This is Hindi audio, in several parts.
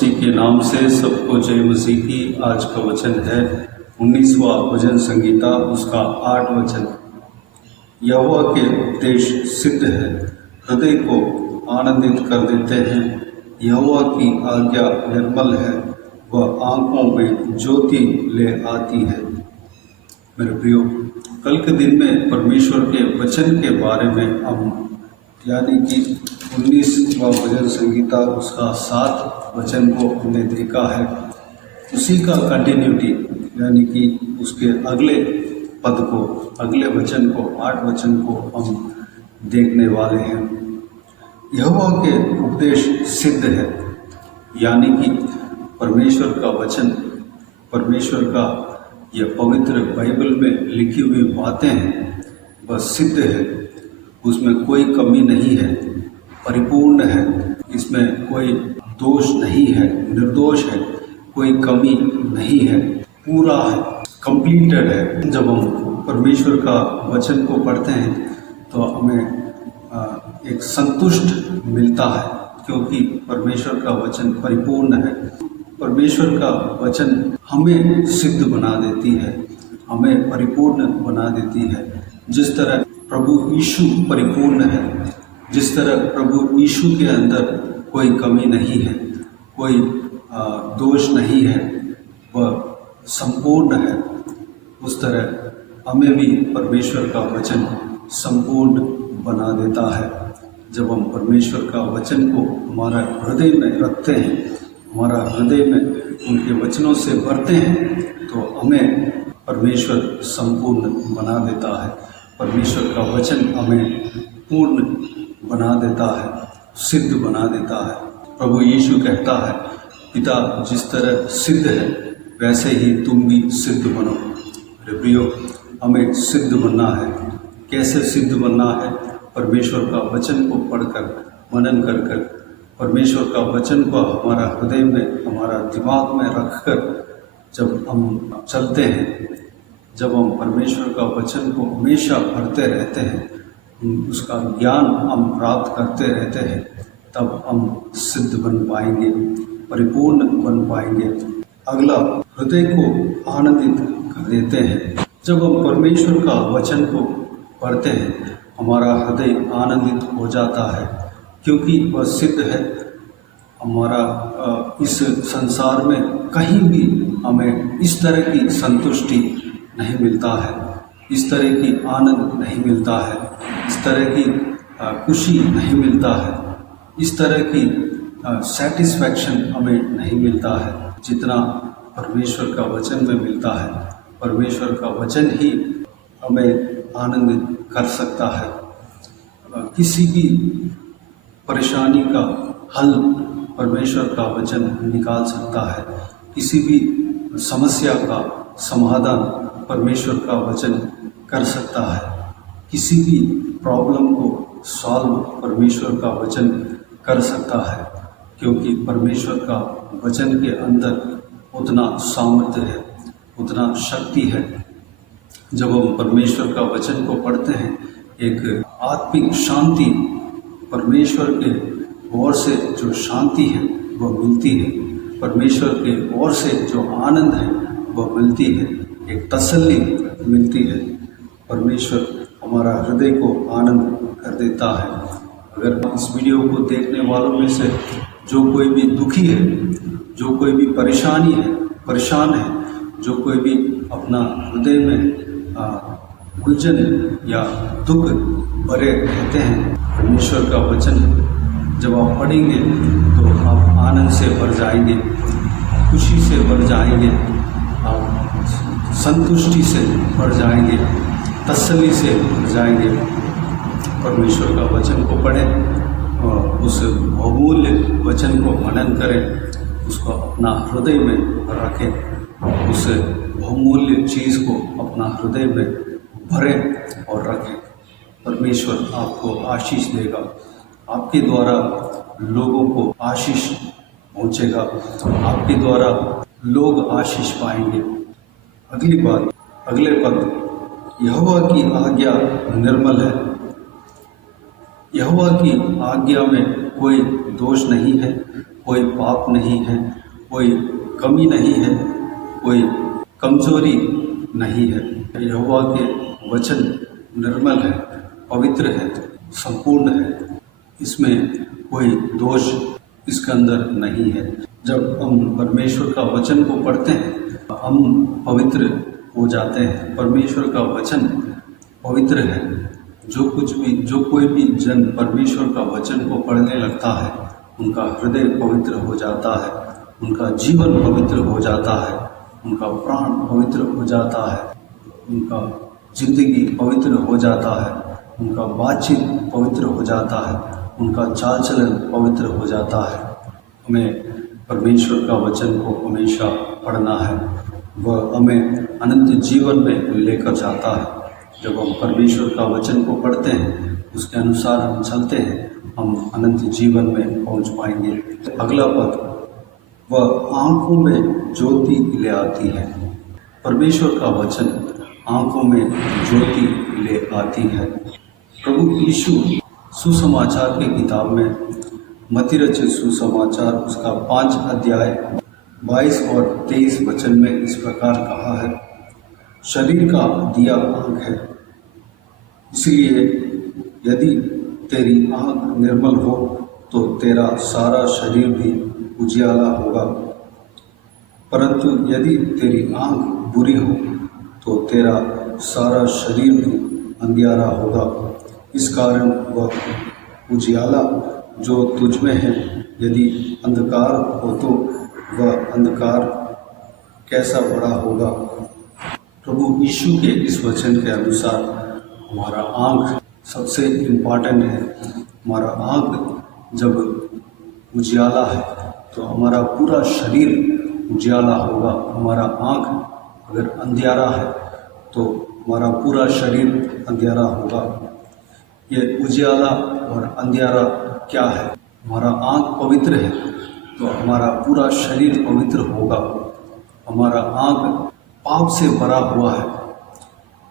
मसीह के नाम से सबको जय मसीह की। आज का वचन है 19वां भजन संगीता, उसका 8 वचन। यहोवा के उपदेश सिद्ध है, हृदय को आनंदित कर देते हैं। यहोवा की आज्ञा निर्मल है, वह आंखों में ज्योति ले आती है। मेरे प्रियो, कल के दिन में परमेश्वर के वचन के बारे में हम यानी कि 19वां भजन संगीता उसका 7 वचन को हमने देखा है। उसी का कंटिन्यूटी यानी कि उसके अगले पद को, अगले वचन को, 8 वचन को हम देखने वाले हैं। यहोवा के उपदेश सिद्ध है, यानी कि परमेश्वर का वचन, परमेश्वर का यह पवित्र बाइबल में लिखी हुई बातें हैं, वह सिद्ध है, उसमें कोई कमी नहीं है, परिपूर्ण है, इसमें कोई दोष नहीं है, निर्दोष है, कोई कमी नहीं है, पूरा है, कंप्लीटेड है। जब हम परमेश्वर का वचन को पढ़ते हैं तो हमें एक संतुष्ट मिलता है, क्योंकि परमेश्वर का वचन परिपूर्ण है। परमेश्वर का वचन हमें सिद्ध बना देती है, हमें परिपूर्ण बना देती है। जिस तरह प्रभु यीशु परिपूर्ण है, जिस तरह प्रभु यीशु के अंदर कोई कमी नहीं है, कोई दोष नहीं है, वह संपूर्ण है, उस तरह हमें भी परमेश्वर का वचन संपूर्ण बना देता है। जब हम परमेश्वर का वचन को हमारा हृदय में रखते हैं, हमारा हृदय में उनके वचनों से भरते हैं, तो हमें परमेश्वर संपूर्ण बना देता है। परमेश्वर का वचन हमें पूर्ण बना देता है, सिद्ध बना देता है। प्रभु यीशु कहता है, पिता जिस तरह सिद्ध है वैसे ही तुम भी सिद्ध बनो। मेरे प्रियो, हमें सिद्ध बनना है। कैसे सिद्ध बनना है? परमेश्वर का वचन को पढ़कर, मनन कर कर, परमेश्वर का वचन को हमारा हृदय में, हमारा दिमाग में रखकर जब हम चलते हैं, जब हम परमेश्वर का वचन को हमेशा पढ़ते रहते हैं, उसका ज्ञान हम प्राप्त करते रहते हैं, तब हम सिद्ध बन पाएंगे, परिपूर्ण बन पाएंगे। अगला, हृदय को आनंदित कर देते हैं। जब हम परमेश्वर का वचन को पढ़ते हैं, हमारा हृदय आनंदित हो जाता है, क्योंकि वह सिद्ध है। हमारा इस संसार में कहीं भी हमें इस तरह की संतुष्टि नहीं मिलता है, इस तरह की आनंद नहीं मिलता है, इस तरह की खुशी नहीं मिलता है, इस तरह की सेटिस्फैक्शन हमें नहीं मिलता है जितना परमेश्वर का वचन में मिलता है। परमेश्वर का वचन ही हमें आनंदित कर सकता है। किसी भी परेशानी का हल परमेश्वर का वचन निकाल सकता है, किसी भी समस्या का समाधान परमेश्वर का वचन कर सकता है, किसी भी प्रॉब्लम को सॉल्व परमेश्वर का वचन कर सकता है, क्योंकि परमेश्वर का वचन के अंदर उतना सामर्थ्य है, उतना शक्ति है। जब हम परमेश्वर का वचन को पढ़ते हैं, एक आत्मिक शांति, परमेश्वर के ओर से जो शांति है वह मिलती है, परमेश्वर के ओर से जो आनंद है वह मिलती है, एक तसल्ली मिलती है। परमेश्वर हमारा हृदय को आनंद कर देता है। अगर इस वीडियो को देखने वालों में से जो कोई भी दुखी है, जो कोई भी परेशानी है, परेशान है, जो कोई भी अपना हृदय में उलझन या दुख भरे रहते हैं, परमेश्वर का वचन जब आप पढ़ेंगे तो आप आनंद से भर जाएंगे, खुशी से भर जाएंगे, आप संतुष्टि से भर जाएंगे, तसल्ली से भर जाएंगे। परमेश्वर का वचन को पढ़ें और उस बहुमूल्य वचन को मनन करें, उसको अपना हृदय में रखें, उस बहुमूल्य चीज़ को अपना हृदय में भरें और रखें। परमेश्वर आपको आशीष देगा, आपके द्वारा लोगों को आशीष पहुँचेगा, आपके द्वारा लोग आशीष पाएंगे। अगली बात, अगले पद, यहोवा की आज्ञा निर्मल है। यहोवा की आज्ञा में कोई दोष नहीं है, कोई पाप नहीं है, कोई कमी नहीं है, कोई कमजोरी नहीं है। यहोवा के वचन निर्मल है, पवित्र है, संपूर्ण है, इसमें कोई दोष इसके अंदर नहीं है। जब हम परमेश्वर का वचन को पढ़ते हैं हम पवित्र हो जाते हैं। परमेश्वर का वचन पवित्र है। जो कोई भी जन परमेश्वर का वचन को पढ़ने लगता है उनका हृदय पवित्र हो जाता है, उनका जीवन पवित्र हो जाता है, उनका प्राण पवित्र हो जाता है, उनका जिंदगी पवित्र हो जाता है, उनका बातचीत पवित्र हो जाता है, उनका चाल चलन पवित्र हो जाता है। हमें परमेश्वर का वचन को हमेशा पढ़ना है, वह हमें अनंत जीवन में लेकर जाता है। जब हम परमेश्वर का वचन को पढ़ते हैं, उसके अनुसार हम चलते हैं, हम अनंत जीवन में पहुंच पाएंगे। अगला पद, वह आँखों में ज्योति ले आती है। परमेश्वर का वचन आँखों में ज्योति ले आती है। प्रभु यीशु सुसमाचार की किताब में मत्ती रचित सुसमाचार उसका 5 अध्याय 22 और 23 वचन में इस प्रकार कहा है, शरीर का दिया आँख है, इसलिए यदि तेरी आँख निर्मल हो तो तेरा सारा शरीर भी उजियाला होगा, परंतु यदि तेरी आँख बुरी हो तो तेरा सारा शरीर भी अंधियारा होगा। इस कारण वह उजियाला जो तुझ में है, यदि अंधकार हो तो वह अंधकार कैसा बड़ा होगा। प्रभु यीशु के इस वचन के अनुसार हमारा आँख सबसे इम्पॉर्टेंट है। हमारा आँख जब उजियाला है तो हमारा पूरा शरीर उजियाला होगा। हमारा आँख अगर अंधियारा है तो हमारा पूरा शरीर अंधियारा होगा। ये उजियाला और अंधियारा क्या है? हमारा आँख पवित्र है तो हमारा पूरा शरीर पवित्र होगा। हमारा आँख पाप से भरा हुआ है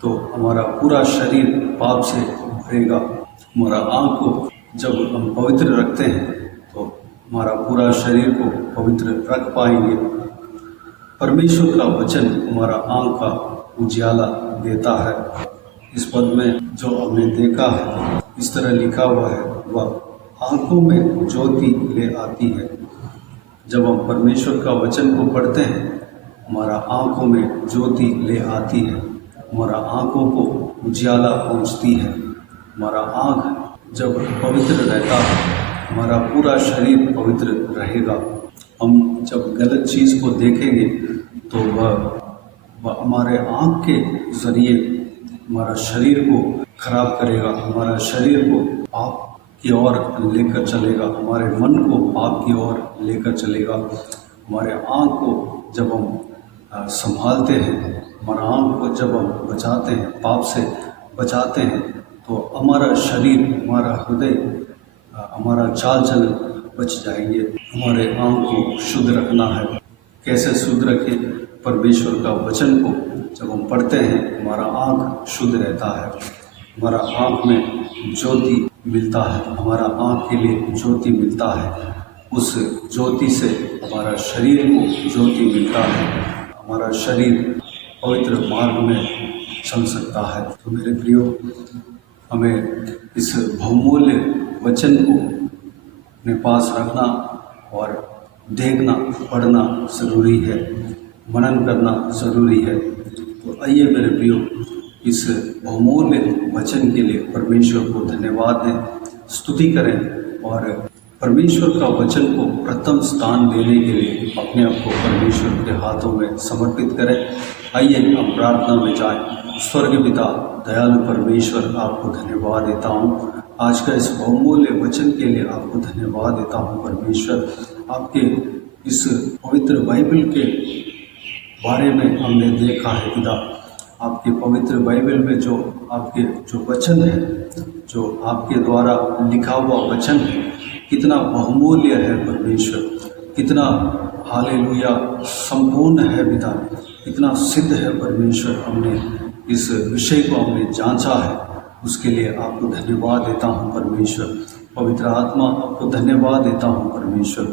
तो हमारा पूरा शरीर पाप से भरेगा। हमारा आँख को जब हम पवित्र रखते हैं तो हमारा पूरा शरीर को पवित्र रख पाएंगे। परमेश्वर का वचन हमारा आँख का उजियाला देता है। इस पद में जो हमने देखा है इस तरह लिखा हुआ है, वह आँखों में ज्योति ले आती है। जब हम परमेश्वर का वचन को पढ़ते हैं हमारा आँखों में ज्योति ले आती है, हमारा आँखों को उजियाला पहुँचती है। हमारा आँख जब पवित्र रहता है हमारा पूरा शरीर पवित्र रहेगा। हम जब गलत चीज़ को देखेंगे तो वह हमारे आँख के ज़रिए हमारा शरीर को खराब करेगा, हमारा शरीर को पाप की ओर लेकर चलेगा, हमारे मन को पाप की ओर लेकर चलेगा। हमारे आँख को जब हम संभालते हैं, हमारा आँख को जब हम बचाते हैं, पाप से बचाते हैं, तो हमारा शरीर, हमारा हृदय, हमारा चाल चलन बच जाएंगे। हमारे आँख को शुद्ध रखना है। कैसे शुद्ध रखें? परमेश्वर का वचन को जब हम पढ़ते हैं हमारा आँख शुद्ध रहता है, हमारा आँख में ज्योति मिलता है, हमारा आँख के लिए ज्योति मिलता है। उस ज्योति से हमारा शरीर को ज्योति मिलता है, हमारा शरीर पवित्र मार्ग में चल सकता है। तो मेरे प्रियो, हमें इस बहुमूल्य वचन को अपने पास रखना और देखना, पढ़ना ज़रूरी है, मनन करना ज़रूरी है। तो आइए मेरे प्रियो, इस बहुमूल्य वचन के लिए परमेश्वर को धन्यवाद दें, स्तुति करें और परमेश्वर का वचन को प्रथम स्थान देने के लिए अपने आप को परमेश्वर के हाथों में समर्पित करें। आइए हम प्रार्थना में जाएं। स्वर्ग पिता दयालु परमेश्वर, आपको धन्यवाद देता हूँ आज का इस बहुमूल्य वचन के लिए, आपको धन्यवाद देता हूँ परमेश्वर। आपके इस पवित्र बाइबल के बारे में हमने देखा है पिता, आपके पवित्र बाइबल में जो आपके जो वचन है, जो आपके द्वारा लिखा हुआ वचन है, कितना बहुमूल्य है परमेश्वर, कितना हालेलुया संपूर्ण है पिता, कितना सिद्ध है परमेश्वर। हमने इस विषय को हमने जांचा है, उसके लिए आपको धन्यवाद देता हूँ परमेश्वर। पवित्र आत्मा, आपको धन्यवाद देता हूँ परमेश्वर।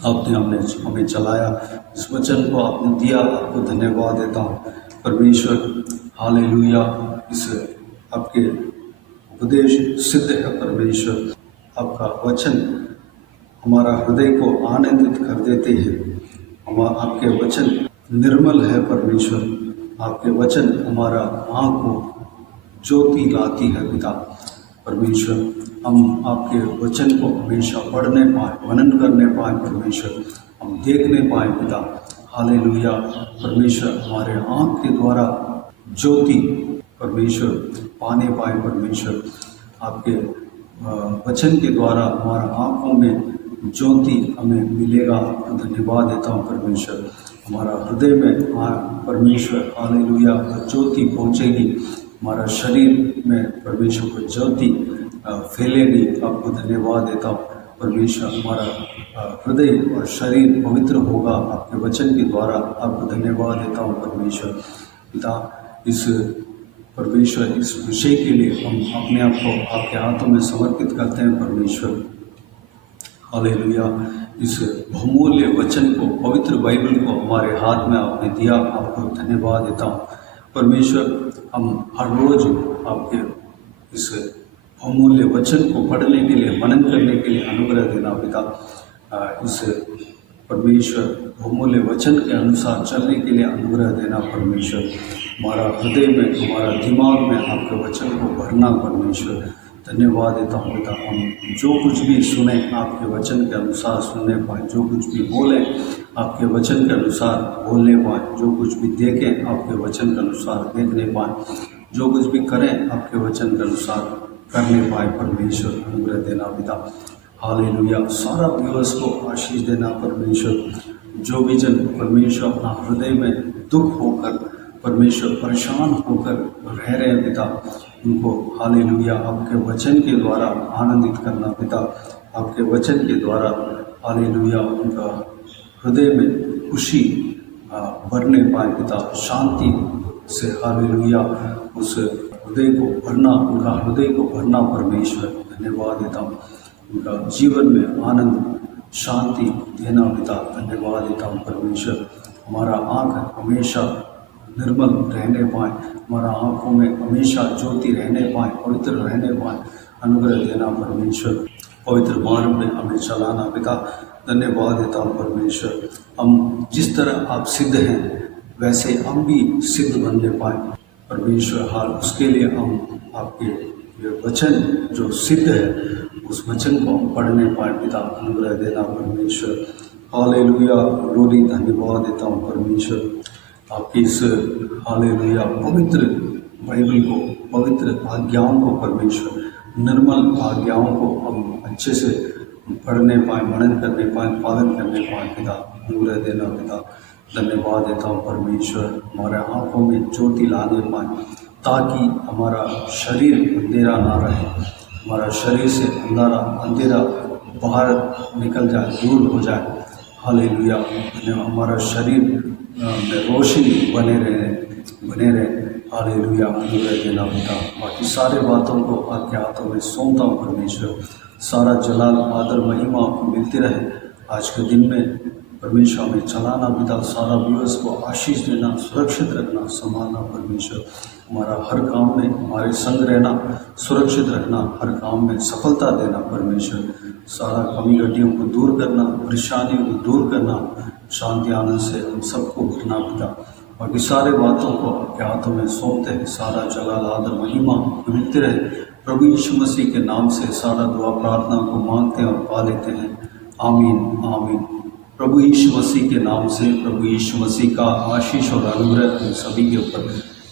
आपने हमें चलाया, इस वचन को आपने दिया, आपको धन्यवाद देता हूँ परमेश्वर। हालेलुया। इस आपके उपदेश सिद्ध है परमेश्वर, आपका वचन हमारा हृदय को आनंदित कर देते हैं। आपके वचन निर्मल है परमेश्वर, आपके वचन हमारा आँख को ज्योति लाती है पिता परमेश्वर। हम आपके वचन को हमेशा पढ़ने पाएँ, मनन करने पाएँ परमेश्वर, हम देखने पाएँ पिता। हालेलुया परमेश्वर, हमारे आँख के द्वारा ज्योति परमेश्वर पाने पाए परमेश्वर। आपके वचन के द्वारा हमारा आँखों में ज्योति हमें मिलेगा। आपको धन्यवाद देता हूँ परमेश्वर। हमारा हृदय में परमेश्वर हालेलुया ज्योति पहुँचेगी, हमारा शरीर में परमेश्वर को ज्योति फैलेगी। आपको धन्यवाद देता हूँ परमेश्वर। हमारा हृदय और शरीर पवित्र होगा आपके वचन के द्वारा। आपको धन्यवाद देता हूँ परमेश्वर पिता। इस परमेश्वर इस विषय के लिए हम अपने आप को आपके हाथों में समर्पित करते हैं परमेश्वर। हालेलुया। इस बहुमूल्य वचन को, पवित्र बाइबल को हमारे हाथ में आपने दिया, आपको धन्यवाद देता हूँ परमेश्वर। हम हर रोज आपके इस बहुमूल्य वचन को पढ़ने के लिए, मनन करने के लिए अनुग्रह देना पिता। इस परमेश्वर बहुमूल्य वचन के अनुसार चलने के लिए अनुग्रह देना परमेश्वर। हमारा हृदय में, हमारा दिमाग में आपके वचन को भरना परमेश्वर। धन्यवाद देता हूँ पिता। हम जो कुछ भी सुने आपके वचन के अनुसार सुनने पाएँ, जो कुछ भी बोलें आपके वचन के अनुसार बोलने पाएँ, जो कुछ भी देखें आपके वचन के अनुसार देखने पाएँ, जो कुछ भी करें आपके वचन के अनुसार करने पाए परमेश्वर। अनुग्रह देना पिता। हालेलुया। सारा दिवस को आशीष देना परमेश्वर। जो भी जन परमेश्वर अपना हृदय में दुख होकर परमेश्वर परेशान होकर रह रहे हैं पिता, उनको हालेलुया आपके वचन के द्वारा आनंदित करना पिता। आपके वचन के द्वारा हालेलुया उनका हृदय में खुशी भरने पाए पिता, शांति से हालेलुया उस हृदय को भरना, उनका हृदय को भरना परमेश्वर। धन्यवाद देता हूँ। उनका जीवन में आनंद शांति देना पिता। धन्यवाद देता हूँ परमेश्वर। हमारा आँख हमेशा निर्मल रहने पाएँ, हमारा आँखों में हमेशा ज्योति रहने पाएँ, पवित्र रहने पाएँ, अनुग्रह देना परमेश्वर। पवित्र मार्ग में हमें चलाना पिता। धन्यवाद देता हूँ परमेश्वर। हम जिस तरह आप सिद्ध हैं वैसे हम भी सिद्ध बनने पाएँ परमेश्वर। हाल उसके लिए हम आपके ये वचन जो सिद्ध है उस वचन को हम पढ़ने पाएँ पिता। अनुग्रह देना परमेश्वर। हालेलुया। ग्लोरी। धन्यवाद देता हूँ परमेश्वर। आपकी इस हालेलुया पवित्र बाइबल को, पवित्र आज्ञाओं को परमेश्वर, निर्मल आज्ञाओं को हम अच्छे से पढ़ने पाएँ, मनन करने पाएँ, पालन करने पाएँ पिता। अनुग्रह देना पिता। धन्यवाद देता हूँ परमेश्वर। हमारे आँखों में ज्योति लाने पाएँ ताकि हमारा शरीर अंधेरा ना रहे, हमारा शरीर से अंधेरा बाहर निकल जाए, दूर हो जाए। हालेलुया। हमारा शरीर में रोशनी बने रहे। हालेलुया। अनुग्रह देना पिता। बाकी सारे बातों को आपके हाथों में सौंपता हूँ परमेश्वर। सारा जलाल आदर महिमा आपको मिलती रहे आज के दिन में परमेश्वर। हमें चलाना पिता, सारा दिवस को आशीष देना, सुरक्षित रखना, संभालना परमेश्वर। हमारा हर काम में हमारे संग रहना, सुरक्षित रखना, हर काम में सफलता देना परमेश्वर। सारा कमी घटियों को दूर करना, परेशानियों को दूर करना, शांति आनंद से हम सबको भरना पिता। बाकी सारे बातों को आपके हाथों में सौंपते हैं। सारा जलाल आदर महिमा मिलते रहे प्रभु यीशु मसीह के नाम से सारा दुआ प्रार्थना को मांगते हैं और पा लेते हैं। आमीन आमीन। प्रभु यीशु मसीह के नाम से प्रभु यीशु मसीह का आशीष और अनुग्रह हम सभी के ऊपर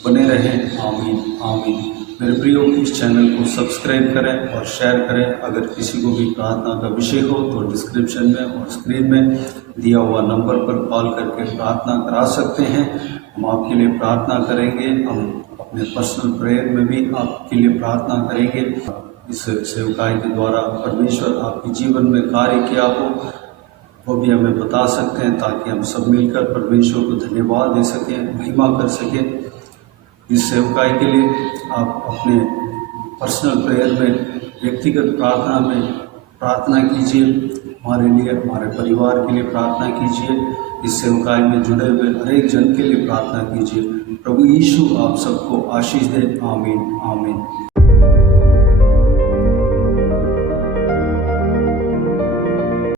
बने रहें। आमीन आमीन। मेरे प्रियो, इस चैनल को सब्सक्राइब करें और शेयर करें। अगर किसी को भी प्रार्थना का विषय हो तो डिस्क्रिप्शन में और स्क्रीन में दिया हुआ नंबर पर कॉल करके प्रार्थना करा सकते हैं। हम आपके लिए प्रार्थना करेंगे। हम अपने पर्सनल प्रेयर में भी आपके लिए प्रार्थना करेंगे। इस सेवकाई के द्वारा परमेश्वर आपके जीवन में कार्य किया हो वो भी हमें बता सकते हैं ताकि हम सब मिलकर परमेश्वर को धन्यवाद दे सकें, महिमा कर सकें। इस सेवकाई के लिए आप अपने पर्सनल प्रेयर में, व्यक्तिगत प्रार्थना में प्रार्थना कीजिए, हमारे लिए, हमारे परिवार के लिए प्रार्थना कीजिए, इस सेवकाई में जुड़े हुए हर एक जन के लिए प्रार्थना कीजिए। प्रभु यीशु आप सबको आशीष दे। आमीन आमीन।